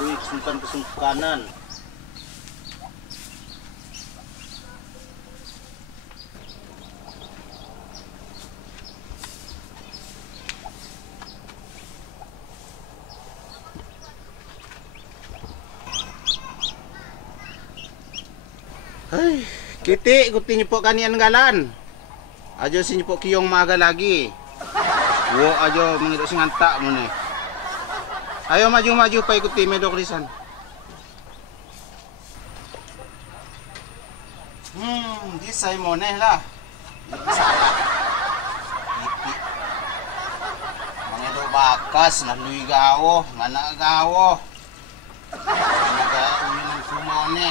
Aduh, kesulitan kanan. Ay, kiti, kuti niyo po kanian galan. Ajo si niyo po kiyong maaga lagi. Wo ajo mangito sing anta mo ni. Ayo maju pa ikuti medok lisan. Di say mo ne lah. Salah. Kiti. Mangido bakas naluy gawo, ngana gawo. Naga unin sumone.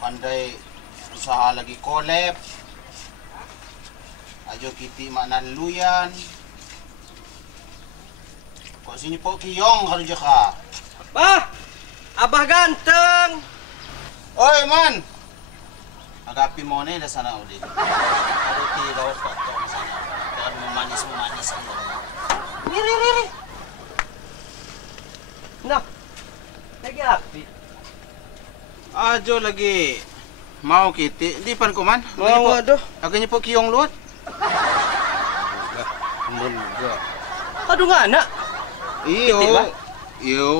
Pandai usaha lagi kolep. Ajo kiti maknan luyan. Kok sini po kiyong kerja ka? Abah! Abah ganteng! Oi man! Agapi mo na ila sana ulit. Aduh ti lawat pa ito sana. Jangan memanis ang lolo. Riri! Nah, lagi api. Ajo lagi mau kiti, di pan ko man. Mau aduh. Agaknya po kiyong luat. Munga. Aduh nga anak. Iyo. Kiti ba? Iyo.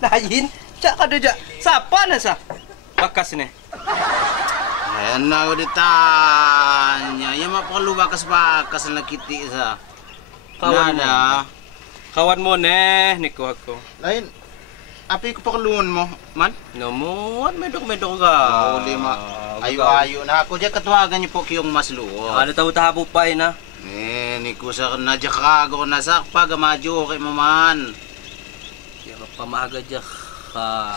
Lain, cak kada jak. Siapa na sa? Bakas ni. Ayan na ako ditanya. Ya mak perlu bakas-bakas na kiti sa. Kawan Nada. Kawan mo neh, niku ako. Lain. Api ko pakalungan mo, man? Namuat medok-medok ka. Oh, lima. Ayo-ayo na ako. Diya katuwagan niyo po kiyong mas luot. Ano tahu tahabo pa na? Niku sa nadya kago na sakpa gamaju kay maman. Ya pamaga jak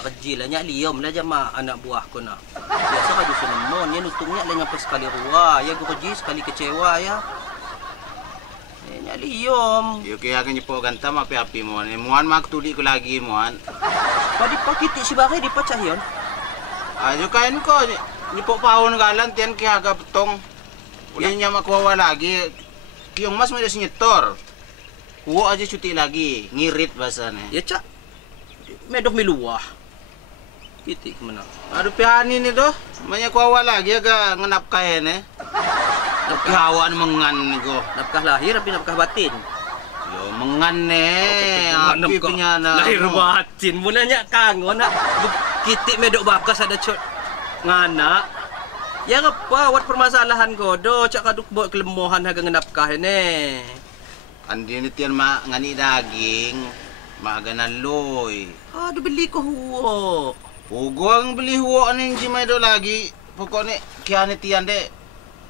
kecil nya liom lah jama anak buah ko na. Biasa ka dusun mo, yan utungnya lang pa sekali ruwa. Ya go kecil sekali kecewa ya. Nya liom. Yo kaya ganyo po ganta mapi-api mo. Muan magtuli ko lagi muan. Padi pakiti si bakay di pa cahyon. Ayo kain ko. Ni po pahon galan tiyan kaya gaptong. Uli niya makuha lagi. Kiyong mas may sinyetor. Kuha aja cuti lagi. Ngirit bahasannya. Ya cak. Medok miluah. Kiti kemana? Aduh pihani ni doh. Manya kuha lagi aga ngenap kain eh. Nagkahawan mengan ni ko. Nafkah lahir tapi nafkah batin. Yo mengan api punya na. Lahir batin. Munanya kangon nak. Kiti medok bakas ada cot ngana. Ya apa wat permasalahan ko do cak kaduk buat kelemohan haga ngenapkah ini. Andi ni tiyan ngani daging. Maaga na loy. Aduh beli ko huwo. Hugo ang beli huwa ni jimay do lagi. Pokoknya kiani tiyan de.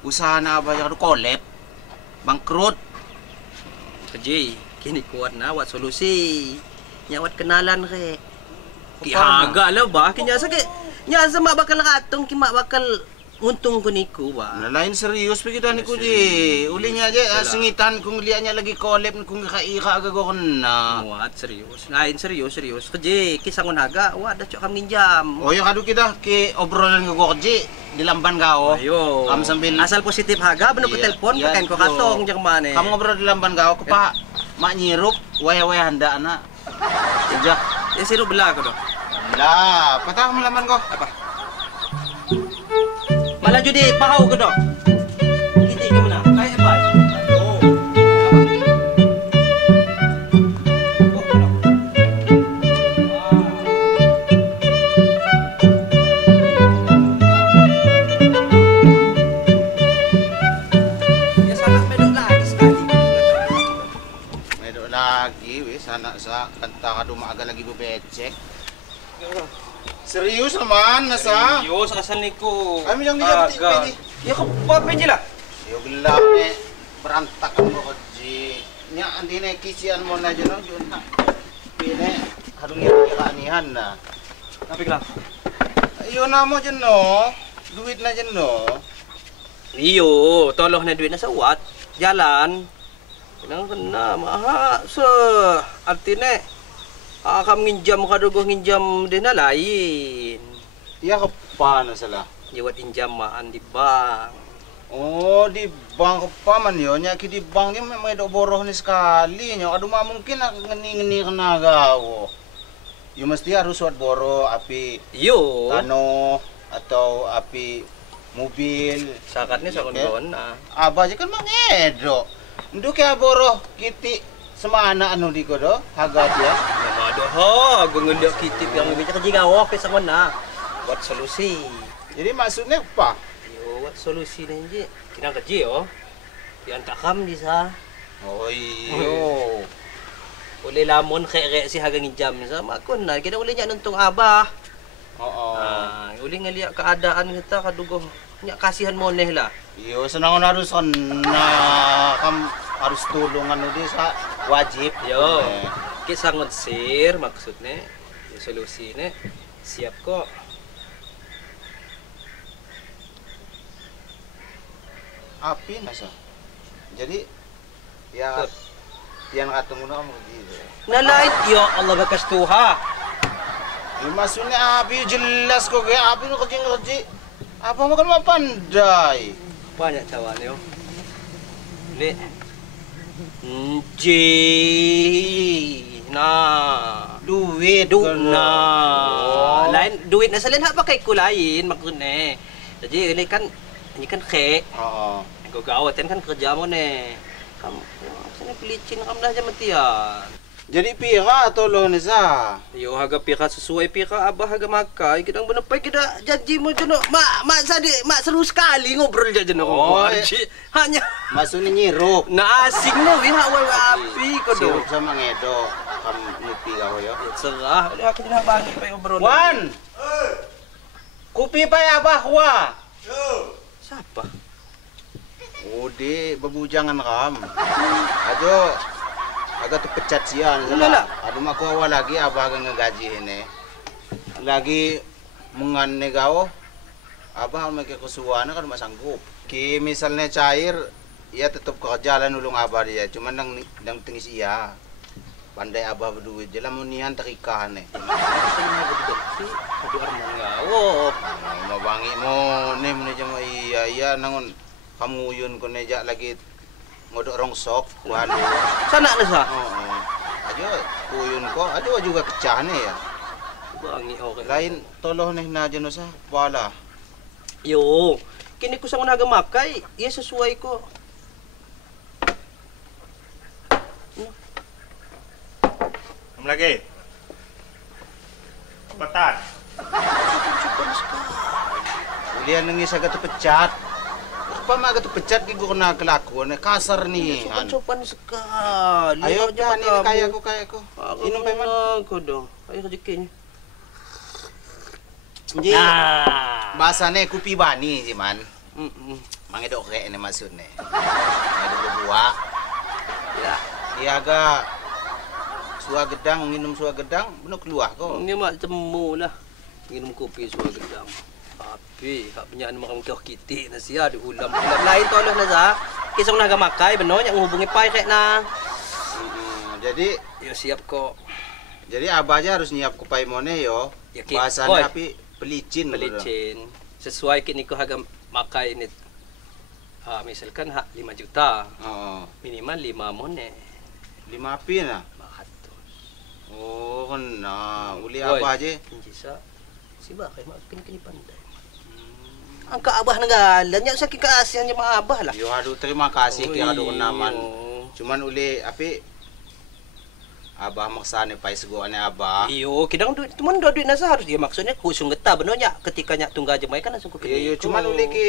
Usaha na ba yung kolep? Bangkrut. Kaji, kini kuat na wat solusi. Nyawat kenalan ke. Kihaga lah ba? Kinya sa ke. Nya sa mak bakal katong ki mak bakal untung ko niku ba. Lain serius pikitan niku di. Ulinya aja sengitan kung lianya lagi kolep kung kaika aga ko na. Muat serius. Lain serius. Kaji, kisangon haga wa da cok kam nginjam. Oh ya kadu kita ki obrolan ko kaji di lamban gao. Ayo. Kamu sambil asal positif haga bener ko telepon pakain ko katong jang mana. Kamu ngobrol di lamban gao ko pa mak nyirup waya-waya handa ana. Sejak. Ya sirup belah ko do. Lah, patah kamu lamban ko. Apa? Malah judi pahau ko do. Kiti ka mana? Kaya ba? Oh. Anak sa kanta ka dumaaga lagi bebecek. Serius naman nasa. Serius asal niku. Kami yang dijawab pedi. Ya apa peji lah. Yo gelap berantakan mo ji. Nya andi na kisian mo na jeno jun. Pine harung anihan na. Tapi gelap. Ayo na mo jeno. Duit na jeno. Iyo, tolong na duit na sawat. Jalan. Kena maha se artinya akam nginjam kadugo nginjam din na lain. Iya ka pa na sala. Jawat injamaan di bank. Oh, di bank paman yo, nya ki di bank ni memang ada boroh ni sekali nyo. Aduh mah mungkin aku ngeni-ngeni kena gawo. Yo mesti harus buat boroh api Yo. tanah atau api mobil. Sakatnya sakon kawan na. Abah aja kan mangedo. Ndu kaya boroh kiti semana anu di kodo hagat ya. Nama ada ha, gengendak kitip yang lebih kerja gawo ke sakon na. Buat solusi. Jadi maksudnya apa? Yo, buat solusi ni je. Kena kerja yo. Yang tak kam di sa. Oh iyo. Boleh lamun kek si harga ngijam sama kun na. Kita boleh nyak nuntung abah. Oo. Boleh ngeliat keadaan kita kadugo. Nyak kasihan moneh lah. Iyo senang harus kan kam harus tulungan di sa wajib. Yo. Kita sangat sir maksudnya. Yo, solusi ni siap kok. Api nasa. Jadi ya tiang katong mo kamu gitu. Nalait yo Allah bakas tuha. Maksudnya api jelas kok kayak api nu kerja. Apa mau kan mapandai. Banyak cawan yo. Ni. Nah, Duit nah. Lain duit na salin ha pakai ko lain maksudnya. Jadi ini kan kek. Oo. Gawatan kan kerja mo ne. Kamu sana pelicin kamu dah jam tian. Jadi pira atau lo ni sa? Yo harga pira sesuai pira abah harga makai kita benepai kita janji mo jono. Mak sadi mak seru sekali ngobrol aja jono. Oh, hanya maksudnya nyirup. na asing no wi hawai api ko do. Sirup sama ngedo. Kam nipi kau ya. Serah, udah aku dah bangi pa ngobrol. Wan. Kopi pa ya abah wa. Siapa? Oh, di bebujangan kam. Ajo agak terpecat sian. Lala. Aduh mak ku awal lagi abah agak ngegaji ini. Lagi mengan negao. Abah make kesuwana kan mak sanggup. Ki misalnya cair, ia tetap kerja lah nulung abah dia. Cuman dang tingis iya. Pandai abah berduit. Jelas munian terikah nih. Aduh arman gawo. Mau bangi mo nih muni jama iya nangon kamu yun ko neja lagi ngodok rongsok kuhan. Sana na sa. Oo. Ajo kuyun ko, ajo juga kecah nih ya. Bangi okay. Lain toloh nih na jeno sa pala. Yo, kini ko sa unaga makay, iya sesuai ko. Lagi. Petat. Ulian nangis agak terpecat. Pa maga terpecat ki gua kena kelakuan kasar nih. Sopan sekali. Ayo jangan ini kaya ko. Inum pa man. Ko do. Ayo rezekinya. Jadi bahasane kupi bani sih man. Mangedok kayak ini maksudnya. Ada buah. Ya. Dia agak suah gedang, minum suah gedang, benar keluar kok. Ini mak temu lah. Minum kopi suara gedang. Tapi hak penyaan makan kau kitik na siya diulam. Ulam lain tu lah nasa. Kisah naga makai benar yang menghubungi pai kek na. Jadi Ya siap kok. Jadi abah aja harus nyiap kupai mone yo. Ya, Ki. Bahasanya Oi. tapi pelicin. Pelicin. Sesuai kini ko harga makai ini. Misalkan hak 5 juta. Oo. Minimal 5 mone. 5 api na. 100. Oh, kan na. Uli Oi. abah aja. Kinjisa. Si bakay kini pandai. Angka abah nagalan. Yang sakit keasihan sama abah lah. Yo aduh terima kasih ki aduh naman. Iyo. Cuman uli api abah maksane pai seguane abah. Iyo, kidang duit, teman dua duit nasa harus dia maksudnya kusung getah benernya ketika nyak tunggal jemai kan langsung ke Iya, cuman uli ki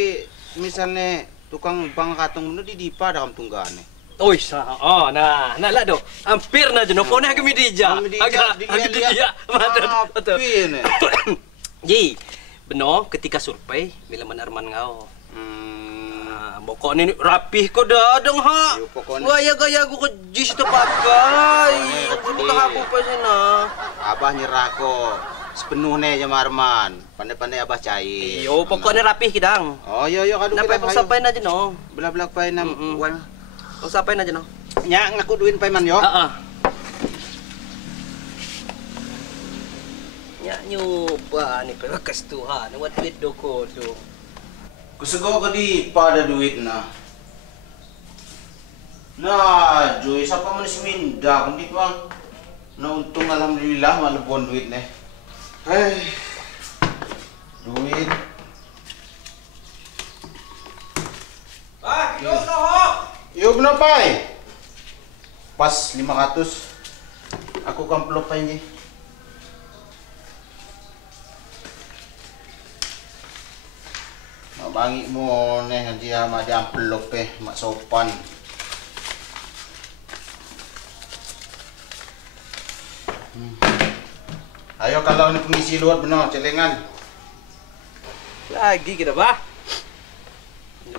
misalnya tukang bang katong bener di dipa dalam tunggane. Oi, oh, nah lah do. Hampir na jeno phone agak midija. Agak dia. Betul. Ini. Ji, benar ketika survei bila Arman ngau. Pokok ni rapih ko dah dong ha. Yo, pokoknya. Gaya aku kejis tu pakai. Bukan aku pa sana. Abah nyerah kok sepenuhnya sama Arman. Pandai-pandai abah cair. Yo, pokoknya rapih kidang. Oh, yo kadu Napay kita. pagsampay na jeno. Belak-belak pai nam. Wan. Pagsampay na jeno. Nya ngaku duin pai man yo. Nya nyoba ni pagkas Tuhan. Wat duit doko do. Kusego ko di pada duit na. Nah, Joy, siapa man si Minda? Kundi bang, nauntung alhamdulillah malabon duit nih. Hai, duit. Ah, yuk na ho! Yuk na pai. Pas 500. Aku kamplok pa ini. Mabangi mo nih dia ma amplop mak sopan. Ayo kalau ini pengisi luar benar celengan. Lagi kita ba?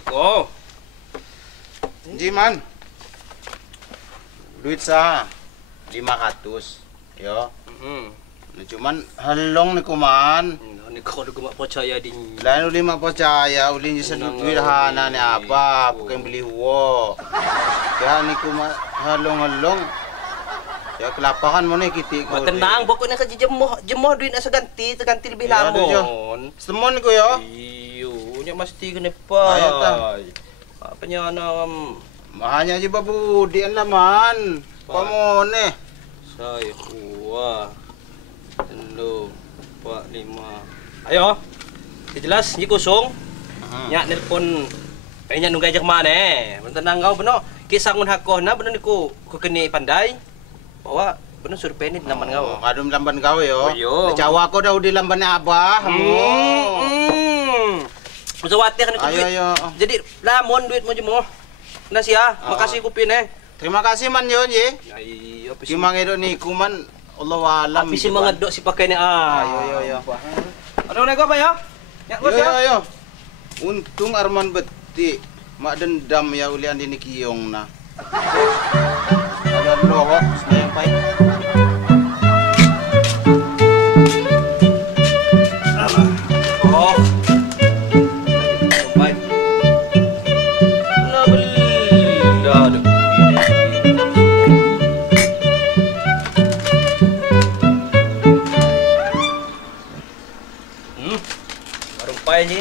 Ko. Jiman. Duit sa 500. Yo. Nah, cuman halong ni kuman. Ni ko ko percaya din. Lain uli percaya uli sa duit hana ni apa, bukan beli huwo. Kaya ni kuman halong-halong. Ya kelapakan mo ni kiti ko. Tenang, pokok na ka jemoh duit na sa ganti lebih Ya, lamon. Semon ko yo. Iyo, nya mesti kena pa. Ayo, ta. Apa nya na Mahanya aja babu di laman. Pamon eh. saya kuah. 3, 4, 5. Ayo. Jelas ni kosong. Nya nelpon nya nunggu ajak mana eh. Tenang kau beno. Kisangun hakoh na beno niku ku keni pandai. Bahwa beno surpenit naman kau. Kadum lamban kau yo. Yo. Jawa ko daw di lamban ni abah. Musawati kan Ayo duit. ayo. Jadi lamon duit mo jemo. Na siya, makasih kupin eh. Terima kasih man yon ye. Ay, apa Kimang edo ni kuman Allah alam. Tapi si mga dok si pakai ni ah. Ayo. Ano na ko ba yo? Ya, bos ya. Ayo. Untung Arman beti. Mak dendam ya ulian dini kiyong na. Ada loho sayang pai. Oh. Baik. Na benda dok. Warung pai ni.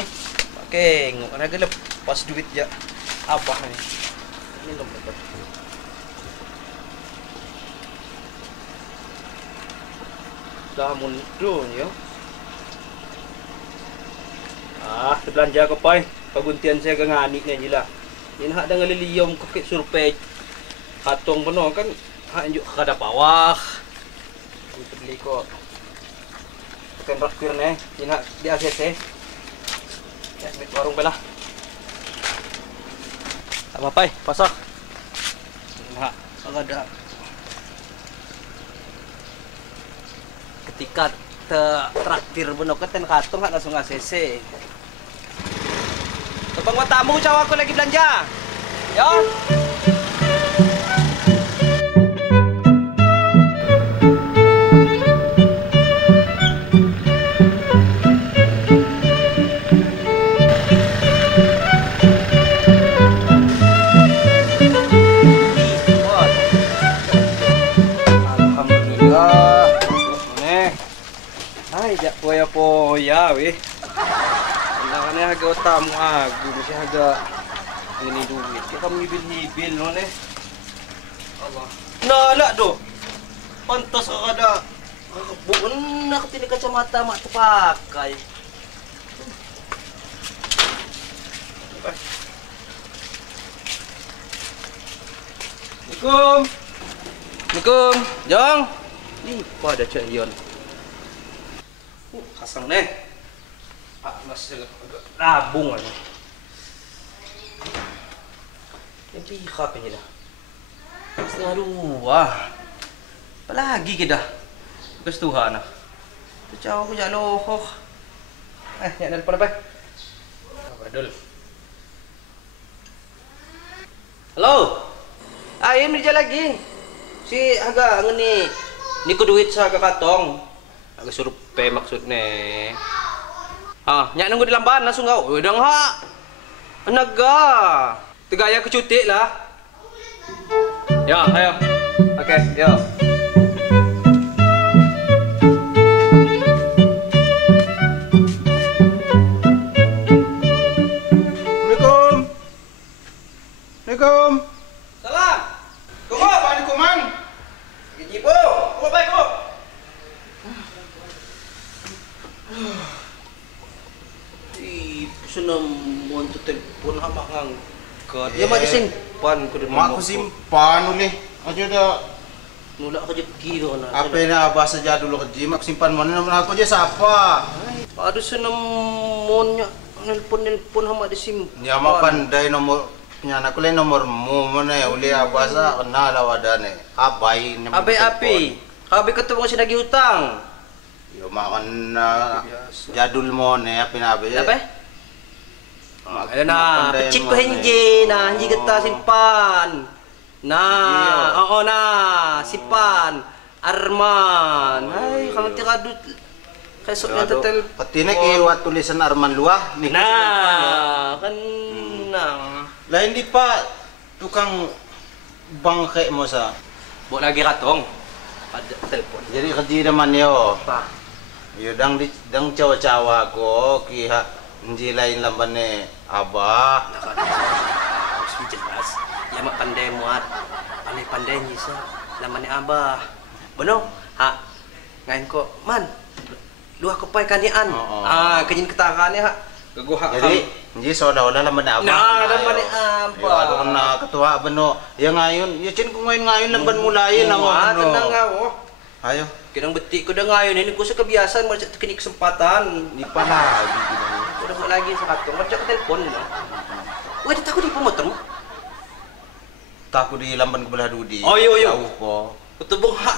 Pakai ngok na gelap pas duit ya. Apa ni? Ini lembut. Dah mundur ya. Ah, belanja ko pai. Paguntian saya ke ngani ni je lah. Ini hak dengan liliyom kakek surpay. Katong beno kan hak injuk kada bawah. Kita beli ko. Kan raktir ni. Ini hak di ACC. Ya, mit warung belah. Apa pai? Pasak. Hak ada. Ketika traktir beno keten katong hak langsung ACC. Tepang matamu cawa aku lagi belanja. Ya. Alhamdulillah. Nih. Hai, jak poya-poya weh. Ini harga tamu aku mesti harga ini duit. Dia kan hibil-hibil no ne. Allah. Nah, lah doh. Pantas ada bukan nak pilih kacamata mak terpakai. Assalamualaikum. Assalamualaikum. Jong. Ni pada Cak Yon. Kasang nih. Masih agak rabung aja. Yang pihak ini dah. Setengah 2. Apalagi kita. Tugas Tuhan. Tu jauh aku jaloh. Nyak nelpon apa? Badul. Halo. Ayam di jalan lagi. Si agak ngeni. Ni ku duit sa agak katong. Agak survei maksudnya. Ah, nyak nunggu di lamban langsung kau. Udah ngak. Naga. Tegaya ke cuti lah. Ya, ayo. Okey, yo. Assalamualaikum. Salam. Kumo, Pak Kuman. Gaji po. Kumo baik po. Senang mau telepon hama ngangkat. Ya mak simpan ko din Mak ko simpan ulih. Aja dah. Nulak ka jeki ko na. Apa ini abah saja dulu kerja, mak simpan mana nama aku aja siapa? Aduh senang monnya nelpon hama disimpan. Ya mak pandai nomor punya anak lain nomormu mana ya ulih abah sa kenal awadane. Abai ni. Api. Abi ketemu si nagih hutang. Yo makan jadul mo ne apa nabe. Apa? Ayo na, pecik ko hinji na, hinji kita simpan. Nah, oo na, simpan. Arman. Ay, kalau tiradut. Kesok na tetel. Pati na kiwat tulisan Arman luah nih. Nah, kan nang. Lah hindi pa tukang bangke mo sa. Bo lagi ratong. Ada telepon. Jadi kerja naman yo. Pa. Yo dang cawa-cawa ko kiha lain lamban ni abah. Harus jelas. Ya mak pandai muat. Pandai ni sa. Laman ni abah. Beno? Ha. Ngain ko, man. Luah ko pay kanian. Kanyin ketakan ni ha. Gaguha. Jadi, hindi seolah-olah laman ni abah. Nah, laman ni abah. Yo ato na ketua beno. Ya ngayon, ya cin ko ngayon lamban mulayin ang ano. Tenang nga Ayo. Kinang betik ko dah ngayon ini ko sa kebiasaan macam kini kesempatan. Di pa lagi gitu. Udah buat lagi satu macam telepon mo. Wah, takut di pemotor mo. Takut di lamban kebelah dudi. Oh yo. Jauh ko. Betul bong hak.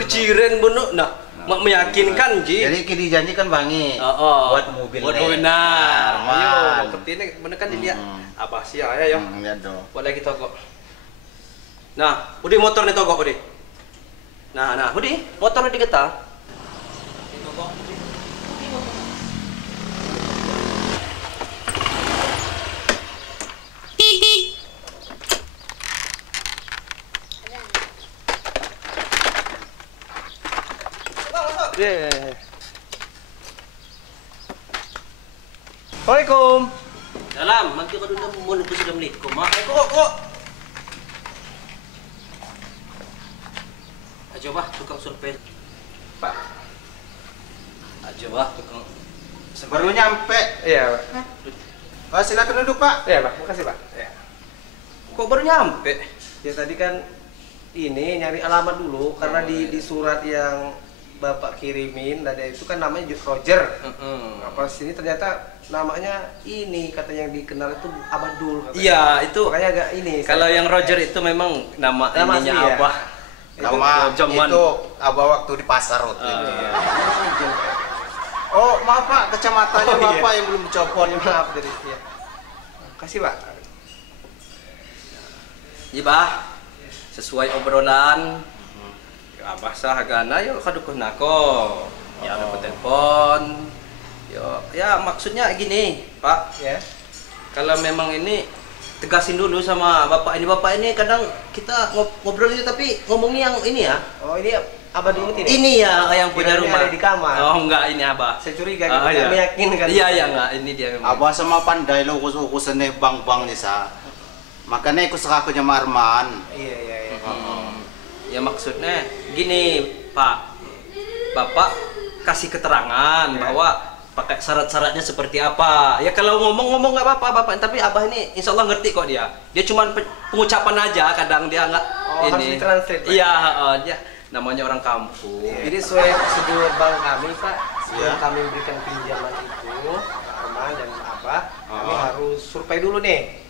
Keciren bono nah. Mak meyakinkan ji. Jadi kini janji kan bangi. Buat mobil. Buat mobil nah. Ayo, ketine bener kan dia. Apa sih ya ya. Lihat do. Buat lagi togok. Nah, udah motor nih togok udah. Nah, udah motor udah getah. Togok. Yeah. Assalamualaikum. Salam, mantu ka dulu mo nito sa menit ko. Ay ko. Ajo ba tukang surprise? Pak. Ajo ba tukang Baru nyampe. Iya, Pak. Oh, silakan duduk, Pak. Iya, Pak. Makasih, Pak. Ya. kok baru nyampe? Ya tadi kan ini nyari alamat dulu karena di surat yang Bapak kirimin ada itu kan namanya Roger. Apa sini ternyata namanya ini katanya yang dikenal itu Abadul. Iya, itu makanya agak ini. kalau yang Roger itu memang nama Nama ininya asli ya? Abah. Nama zaman. itu abah waktu di pasar waktu itu. Iya. Oh, maaf Pak, kacamatanya Oh, iya. Bapak yang belum dicopot. Maaf dari ya. Kasih, Pak. Iya, Bah. Sesuai obrolan. Abah sah hagana yo kadukun nako. Ya ada telepon. Yo, ya maksudnya gini, Pak. Ya. Kalau memang ini tegasin dulu sama Bapak ini kadang kita ngobrol ini tapi ngomongnya yang ini ya. Oh, ini Abadul tidak? Ini ya yang punya Kiranya rumah. ada di kamar. Oh, enggak ini Abah. Saya curiga Ah, gitu, iya. meyakinkan. Iya, enggak, ini dia memang. Abah sama pandai lo ukus-ukusan nih bang-bang nih sa. Makanya ikut sekaku nya Marman. Iya. Ya maksudnya gini, Pak. Bapak kasih keterangan bahwa pakai syarat-syaratnya seperti apa. Ya kalau ngomong nggak apa-apa, Bapak. Tapi Abah ini insya Allah ngerti kok dia. Dia cuma pengucapan aja, kadang dia nggak Oh, harus ditranslate, Pak? Iya, dia namanya orang kampung. Jadi sesuai prosedur bank kami, Pak, sebelum Iya. kami berikan pinjaman itu, Pak Arman dan Abah, kami Oh. harus survei dulu nih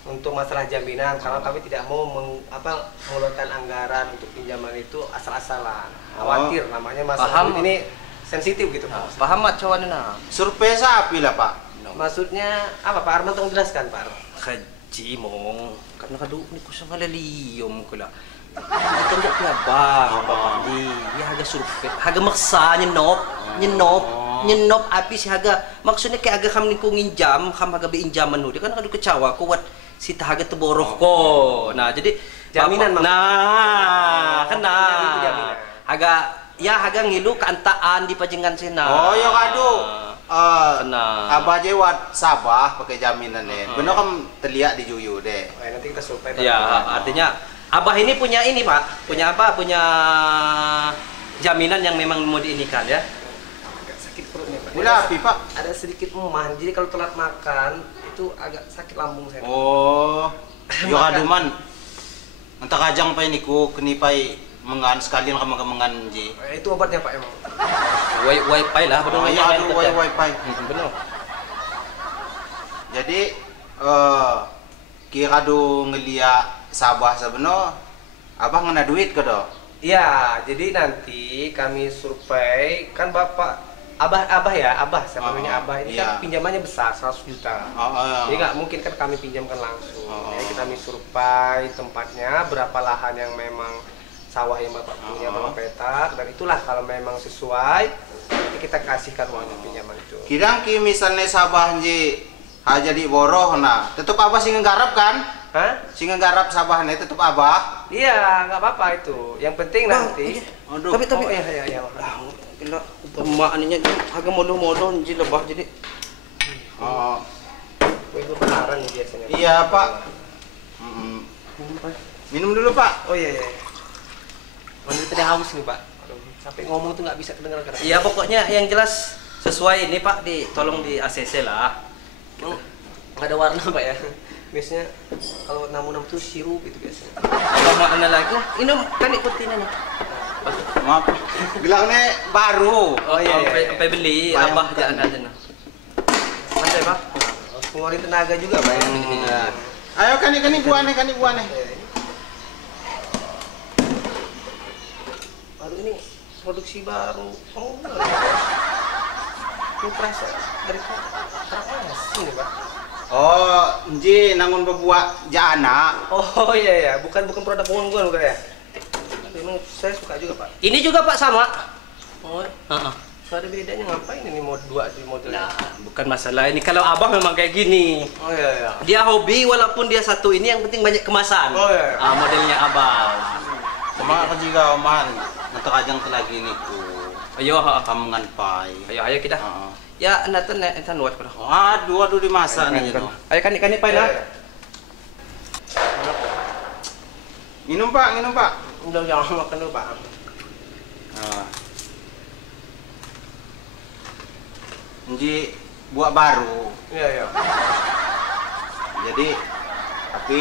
untuk masalah jaminan karena kami tidak mau mengeluarkan anggaran untuk pinjaman itu asal-asalan. Khawatir namanya masalah Paham. duit ini sensitif gitu, Pak. Paham mak cawannya? Survei sapi lah Pak. Maksudnya apa, Pak Arman? Tolong jelaskan, Pak Arman. Kaji mong karena kadu ni ko sa malaliyom ko la. Kita nggak punya bang, bapak di. Ya haga survei, haga maksa nyenop api si haga. Maksudnya kayak agak kami ko nginjam, kam haga biinjaman no. Dia kan kadu kecawa ko wat si haga teboroh ko. Nah jadi Jaminan bapak, nah maksudnya. kena. Itu jaminan. Haga ya haga ngilu keantaan di pajengan sina. Oh, ya kadu. Tenang. Abah jewat Sabah pakai jaminan deh. Bener kan terlihat di Juyu deh. Nanti kita survei. Ya, artinya Abah ini punya ini Pak, punya apa? Punya jaminan yang memang mau diinikan ya. Agak sakit perutnya Pak. Gula api Pak. Ada sedikit emah, jadi kalau telat makan itu agak sakit lambung saya. Oh, yo aduman. Entar kajang pa ini ku kenipai mengan sekalian kamu mengan ji. Itu obatnya Pak emang. Wifi lah, benar. Oh iya aduh wifi. Benar. Jadi kira do ngelia Sabah sebenarnya abah ngena duit ke do? Iya, jadi nanti kami survei kan Bapak Abah ya, Abah, siapa namanya Abah ini kan pinjamannya besar 100 juta. Jadi nggak mungkin kan kami pinjamkan langsung. Jadi kami survei tempatnya, berapa lahan yang memang sawah yang Bapak punya, Bapak petak, dan itulah kalau memang sesuai nanti kita kasihkan uangnya pinjaman itu. Kidang ki misalnya Sabah ji aja di boroh nah, tetep abah sing nggarap kan? Hah? Sing nggarap Sabahnya tetep abah. Iya, nggak apa-apa itu. Yang penting nanti. Aduh. Tapi Oh, iya. gila, emak ininya agak modal ji lebah jadi. Oh, Itu benaran nih biasanya. iya Pak. Minum dulu Pak. Oh iya. Ini tadi haus nih Pak. Aduh, sampai ngomong tuh nggak bisa kedengar keras. Iya pokoknya yang jelas sesuai ini Pak, tolong di ACC lah. Nggak ada warna Pak ya. Biasanya kalau namu-namu tuh sirup itu biasanya. Apa makna lagi? Ini kan ikutin ini. Maaf. Bilangnya baru. Oh iya. Sampai beli Bayang abah bukan. jangan aja nah. Mantap Pak. Harus ngeluarin tenaga juga Pak ya. Iya. Ayo kan buahnya. Baru ini produksi baru. Oh. Ini terasa dari asing nih Pak. Oh, nji nangun bebuak jana. Oh iya, bukan produk unggulan bukan ya? Memang saya suka juga Pak. Ini juga Pak sama. Oh, nggak ada bedanya ngapain ini mau dua di modelnya? Nah, bukan masalah ini kalau abah memang kayak gini. Oh iya. Dia hobi walaupun dia satu ini yang penting banyak kemasan. Oh, iya. Modelnya abah. Sama aku juga oman. Nanti ajang lagi nih ku. Ayo, Kamungan pai. ayo kita. Ya, natan nuat ko. Aduh dimasak nih no. Ayo kan pa na. Minum Pak. Udah jangan makan dulu Pak. Nji buat baru. Iya. Jadi tapi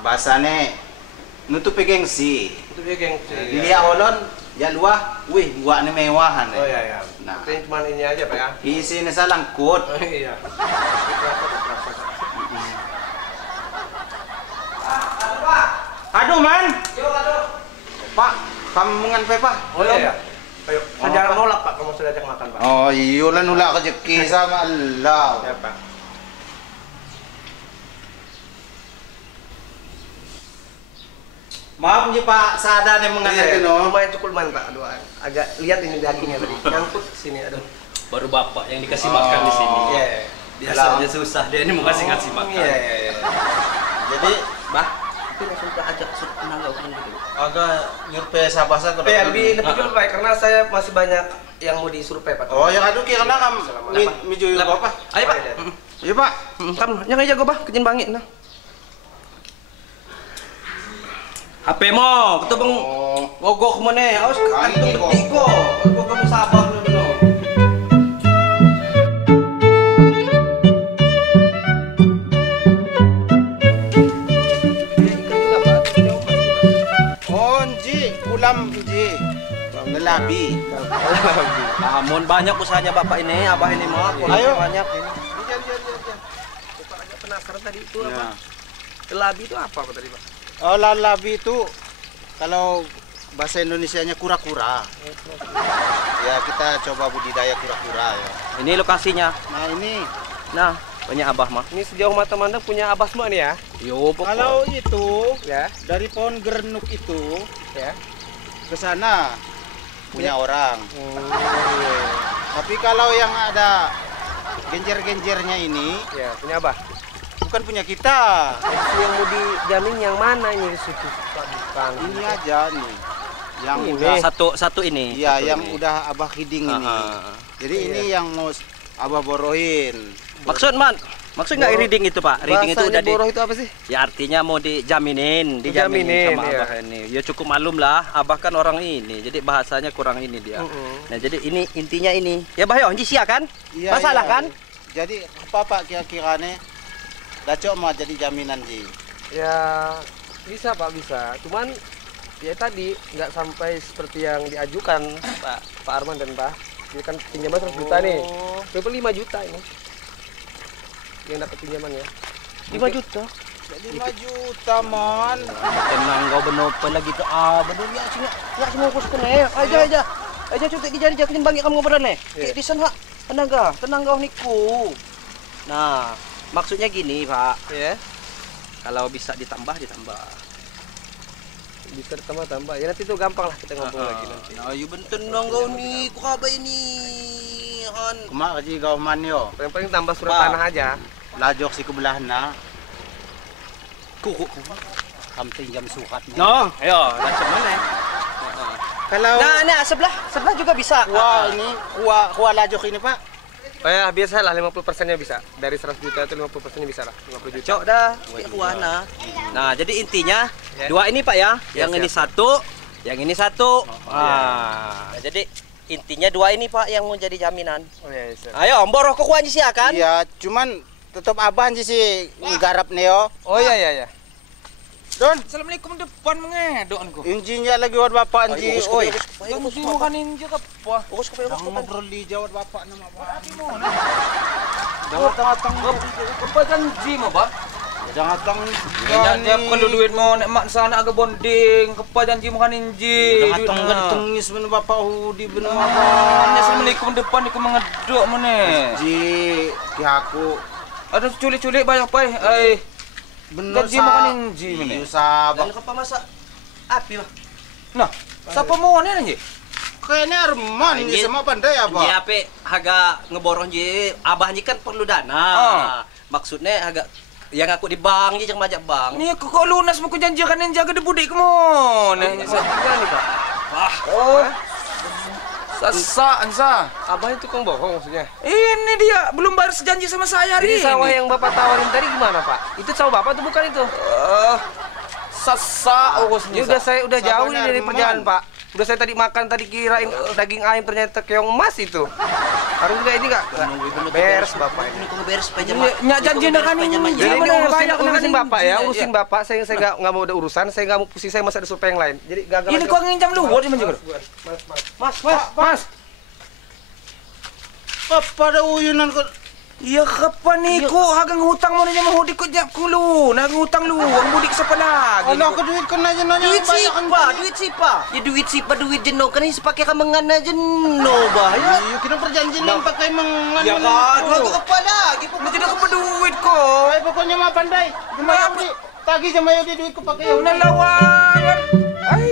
bahasane nutupi gengsi. Itu dia gengsi. Dilihat holon ya luah, wih buatnya mewahan. Oh iya. Nah, Ini cuma ini aja Pak ya. isinya salangkut. Oh iya. Aduh man, Aduh. Pak, kamu mengan Pak? Oh iya. Ayo, Oh, jangan Pak. nolak Pak, kamu sudah ajak makan Pak. Oh iya lah nulak rezeki sama Allah. Ya Pak. Maaf nih Pak, sadar nih mengan itu no. Lumayan cukup lumayan Pak. Aduh, agak lihat ini dagingnya tadi. Nyangkut sini aduh. Baru bapak yang dikasih makan di sini. Iya. Biasanya susah dia ini mau kasih makan. Iya. Jadi Bah, itu langsung ke ajak tenaga kan gitu. agak nyurpe sabasa ke Ya, lebih dulu Pak, karena saya masih banyak yang mau disurvei Pak. Oh yang aduh kira kam miju apa? Ayo Pak. Iya Pak. Kam, jangan jago Pak, kejin bangit nah. HP mo, betul bang. Gogok mo nih, awas kantung gede ko. Gogok kamu sabar dulu. Ulam ji, lelabi. Namun banyak usahanya bapak ini, abah ini mah. Ayo. Banyak ini. Bapak agak penasaran tadi itu Ya. apa? Lelabi itu apa Pak tadi Pak? Oh lelabi itu kalau bahasa Indonesianya kura-kura. Ya kita coba budidaya kura-kura ya. Ini lokasinya. Nah ini. Nah, banyak abah mah. Ini sejauh mata mandang punya abah semua nih ya? Yo, pokok. Kalau itu Ya. dari pohon gerenuk itu Ya. ke sana punya orang. Iya. Tapi kalau yang ada genjer-genjernya ini Ya, punya abah. bukan punya kita. Itu yang mau dijamin yang mana ini di situ? Bukan. Ini aja nih. Yang Ini. udah Satu ini. iya satu yang ini. udah abah hiding ini. Jadi ini yang mau Abah borohin. Maksud nggak reading itu Pak? Reading itu udah boroh itu apa sih? Ya artinya mau dijaminin Dijaminin, sama iya. Abah ini. Ya cukup malum lah, Abah kan orang ini, jadi bahasanya kurang ini dia. Nah jadi ini intinya ini. Ya Bah yo, sia kan? Iya, Masalah iya. kan? Jadi apa Pak kira-kira nih? Dacok mau jadi jaminan Ji. Ya bisa Pak, bisa. Cuman ya tadi nggak sampai seperti yang diajukan Pak Arman dan Pak. Dia kan pinjaman 100 juta nih. Berapa 5 juta ini? Yang dapat pinjaman ya. 5 juta. 5 juta man. Tenang kau benopen lagi tu. Benar ya sini. Ya semua kos kene. Aja cuti dijadi jakin bagi kamu ngobrol nih. Iya. Di sana tenang kau niku. Nah, maksudnya gini, Pak. Ya. Kalau bisa ditambah. Bisa tambah. Ya nanti itu gampang lah kita ngobrol lagi nanti. Nah, you benten dong kau ni, ku kabar ini. Han. Kumak kaji kau man yo. Yang paling tambah surat Pak. tanah aja. Lajok si kebelahna. Ku. Kamu pinjam sukat nih. No, ayo, dah mana? Kalau Nah, sebelah juga bisa. kuah ini, kuah lajok ini Pak. Oh ya, biasa lah 50%-nya bisa. Dari 100 juta itu 50%-nya bisa lah. 50 juta. Cok dah, warna. Nah, jadi intinya dua ini Pak ya. Yang ini satu, yang ini satu. Jadi intinya dua ini Pak yang mau jadi jaminan. Oh ya, bisa. Ayo, mboroh kok kuan sih kan? Iya, cuman tetap abang sih nggarap neo. Oh ya. Don, Assalamualaikum depan mengedok anku. injinya lagi buat bapak anji. Oi, Yang mesti makan injek apa? jangan ngobrol di jawab bapak nama bapak. Apa kan jim apa? Jangan tang. Ya jap kalau duit mau nek mak sana agak bonding, kepa janji makan injek. Jangan tang tengis bener bapak hudi bener apa. Assalamualaikum depan iku mengedok mana? Ji, ki aku Ada culik-culik banyak pai. Ai. bener Gaji makan inji mana? Iya sabak. Dan apa masak api Pak? Nah, siapa mau nih anjing? Kayaknya Arman ini Ini- semua pandai apa? Ya api agak ngeborong je. Abah ni kan perlu dana. Maksudnya agak yang aku di bank je jangan majak bank. Ni aku kok lunas mau janjikan yang jaga de budik kamu. Nih, Ni Pak. oh. Sasa, Ansa. Abah itu tukang bohong maksudnya. Ini dia belum bayar sejanji sama saya hari Jadi sawah ini. yang Bapak tawarin tadi gimana, Pak? Itu sawah Bapak tuh bukan itu? Sasa urusnya. Ya udah saya udah jauh Sabarnya nih dari Arman. perjalanan, Pak. Udah saya tadi makan tadi kirain daging ayam ternyata keong emas itu. Harus juga ini enggak beres Bapak ini. Ini kau beres pajak. Nyak janji nak kan ini. Jadi Iya, ini bener, urusin, banyak urusin nak Bapak ini. ya, Iya, urusin iya. Bapak. Saya nggak mau ada urusan, saya nggak mau pusing, saya masih ada survei yang lain. Jadi gagal. Ini aja. kau nginjam lu, dia menjaga. Mas. Apa ada uyunan kok? Iya kapan nih kok hagang hutang mau nanya mau dikut jak lu. Nak hutang lu, ang budik siapa lagi? Allah ke duit kena aja nanya Duit siapa? Ya duit siapa duit jeno kan ini sepakai kamangan aja jeno bah ya. Iya, kita perjanjian yang pakai mengan. Ya kan, dua ke kepala lagi Ini jadi apa duit kok? Ay, pokoknya mah pandai. Cuma Apa? di tagi sama yo di duit ku pakai yo. Nalawan. Ay,